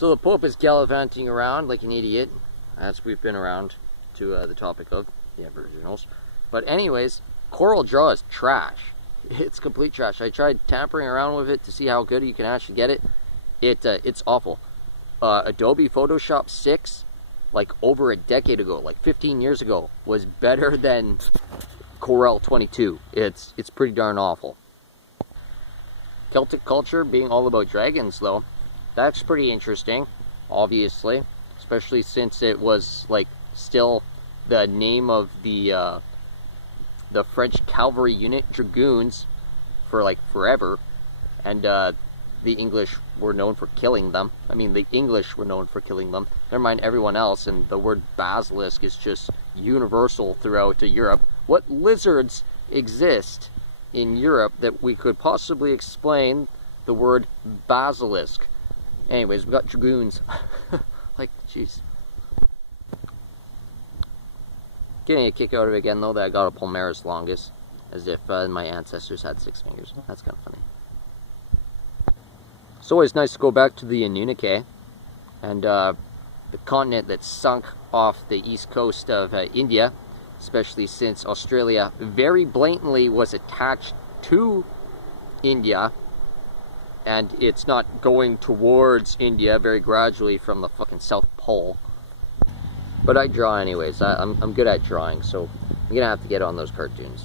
So the Pope is gallivanting around like an idiot, as we've been around to the topic of the Aboriginals. But anyways, Corel Draw is trash. It's complete trash. I tried tampering around with it to see how good you can actually get it. It's awful. Adobe Photoshop 6, like over a decade ago, like 15 years ago, was better than Corel 22. It's pretty darn awful. Celtic culture being all about dragons, though, that's pretty interesting, obviously, especially since it was like still the name of the French cavalry unit, dragoons, for like forever, and the English were known for killing them. I mean, the English were known for killing them. Never mind everyone else, and the word basilisk is just universal throughout Europe. What lizards exist in Europe that we could possibly explain the word basilisk? Anyways, we got dragoons. Like, jeez. Getting a kick out of it again, though, that I got a Palmaris longus, as if my ancestors had 6 fingers. That's kind of funny. It's always nice to go back to the Anunnaki, and the continent that sunk off the east coast of India, especially since Australia very blatantly was attached to India, and it's not going towards India very gradually from the fucking South Pole. But I draw anyways. I'm good at drawing, so I'm gonna have to get on those cartoons.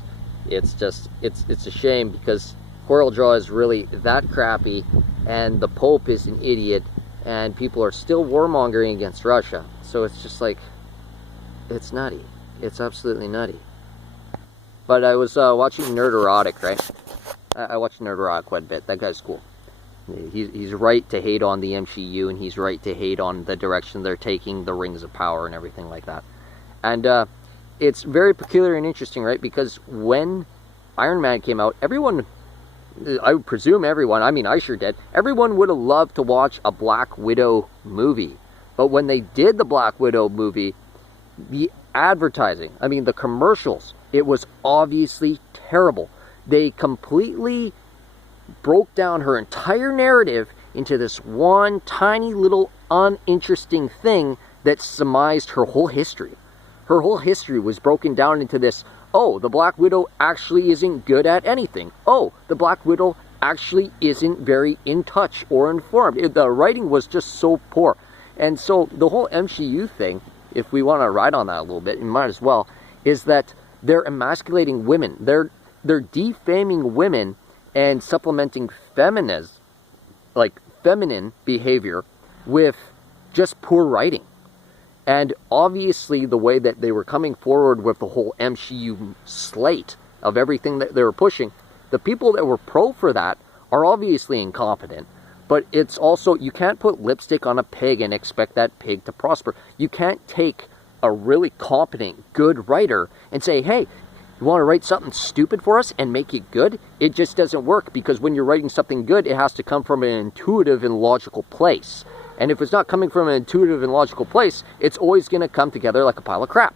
It's just, it's a shame because Corel Draw is really that crappy, and the Pope is an idiot, and people are still warmongering against Russia. So it's just like, it's nutty. It's absolutely nutty. But I was watching Nerderotic, right? I watch Nerderotic quite a bit. That guy's cool. He's right to hate on the MCU, and he's right to hate on the direction they're taking the Rings of Power and everything like that. And it's very peculiar and interesting, right? Because when Iron Man came out, everyone, I would presume everyone, I mean I sure did, everyone would have loved to watch a Black Widow movie. But when they did the Black Widow movie, the advertising, I mean the commercials, it was obviously terrible. They completely broke down her entire narrative into this one tiny little uninteresting thing that surmised her whole history. Her whole history was broken down into this, oh, the Black Widow actually isn't good at anything. Oh, the Black Widow actually isn't very in touch or informed. The writing was just so poor. And so the whole MCU thing, if we want to ride on that a little bit, you might as well, is that they're emasculating women. They're defaming women and supplementing feminine behavior with just poor writing. And obviously the way that they were coming forward with the whole MCU slate of everything that they were pushing, the people that were pro for that are obviously incompetent. But it's also, you can't put lipstick on a pig and expect that pig to prosper. You can't take a really competent, good writer and say, hey, you want to write something stupid for us and make it good? It just doesn't work, because when you're writing something good, it has to come from an intuitive and logical place. And if it's not coming from an intuitive and logical place, it's always going to come together like a pile of crap.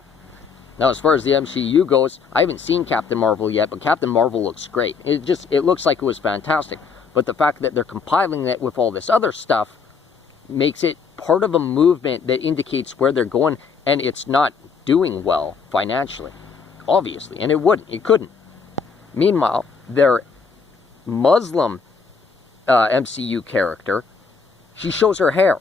Now, as far as the MCU goes, I haven't seen Captain Marvel yet, but Captain Marvel looks great. It looks like it was fantastic. But the fact that they're compiling it with all this other stuff makes it part of a movement that indicates where they're going, and it's not doing well financially. Obviously, and it couldn't. Meanwhile, their Muslim MCU character, she shows her hair.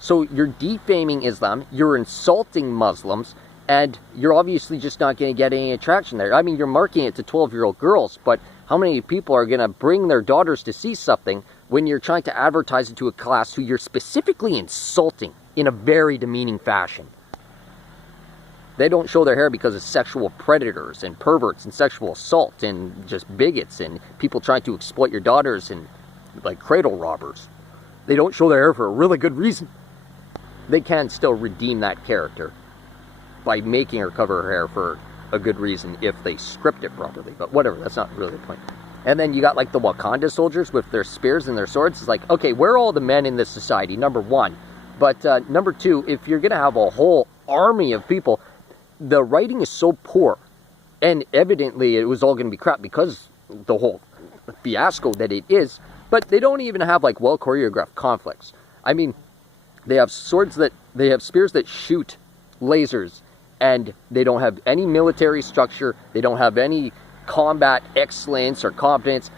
So you're defaming Islam, you're insulting Muslims, and you're obviously just not going to get any attraction there. I mean, you're marketing it to 12-year-old girls, but how many people are going to bring their daughters to see something when you're trying to advertise it to a class who you're specifically insulting in a very demeaning fashion? They don't show their hair because of sexual predators and perverts and sexual assault and just bigots and people trying to exploit your daughters and like cradle robbers. They don't show their hair for a really good reason. They can still redeem that character by making her cover her hair for a good reason if they script it properly. But whatever, that's not really the point. And then you got like the Wakanda soldiers with their spears and their swords. It's like, okay, where are all the men in this society? Number one. But number two, if you're going to have a whole army of people, the writing is so poor, and evidently it was all going to be crap because the whole fiasco that it is, but they don't even have like well choreographed conflicts. I mean, They have spears that shoot lasers, and they don't have any military structure. They don't have any combat excellence or competence.